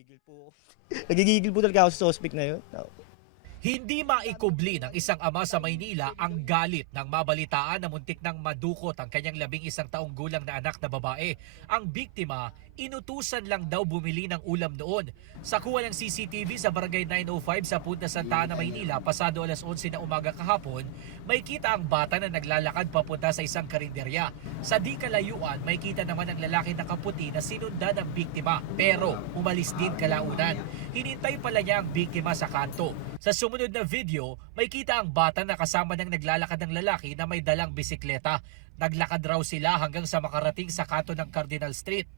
Nagigigil po. Nagigigil po talaga ako sa suspect na yun. Hindi maikubli ng isang ama sa Maynila ang galit ng mabalitaan na muntik nang madukot ang kanyang 11 taong gulang na anak na babae. Ang biktima, inutusan lang daw bumili ng ulam noon. Sa kuha ng CCTV sa Barangay 905 sa Punta Santa Ana, Maynila, pasado alas 11 na umaga kahapon, may kita ang bata na naglalakad papunta sa isang karinderya. Sa di kalayuan, may kita naman ang lalaki na kaputi na sinundan ng biktima, pero umalis din kalaunan. Hinintay pala niya ang biktima sa kanto. Sa sumunod na video, may kita ang bata na kasama ng naglalakad ng lalaki na may dalang bisikleta. Naglakad raw sila hanggang sa makarating sa kanto ng Cardinal Street.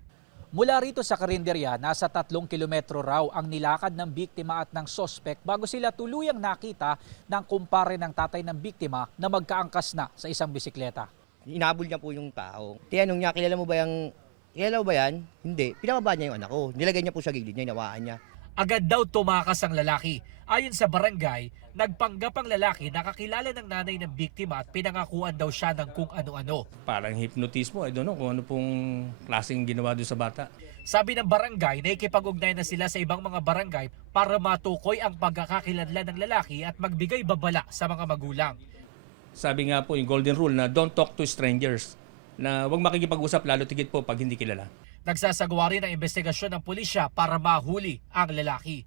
Mula rito sa karinderya, nasa 3 kilometro raw ang nilakad ng biktima at ng sospek bago sila tuluyang nakita ng kumpare ng tatay ng biktima na magkaangkas na sa isang bisikleta. Inabol niya po yung tao. Tinanong niya, kilala mo ba yan? Hindi. Pinababa niya yung anak ko. Nilagay niya po sa gilid niya, inawaan niya. Agad daw tumakas ang lalaki. Ayon sa barangay, nagpanggap ang lalaki na kakilala ng nanay ng biktima at pinangakuan daw siya ng kung ano-ano. Parang hypnotismo, I don't know kung ano pong klaseng ginawa doon sa bata. Sabi ng barangay, nakikipag-ugnay na sila sa ibang mga barangay para matukoy ang pagkakakilanlan ng lalaki at magbigay babala sa mga magulang. Sabi nga po yung golden rule na don't talk to strangers, na huwag makikipag-usap lalo tigit po pag hindi kilala. Nagsasagawa rin ang investigasyon ng pulisya para mahuli ang lalaki.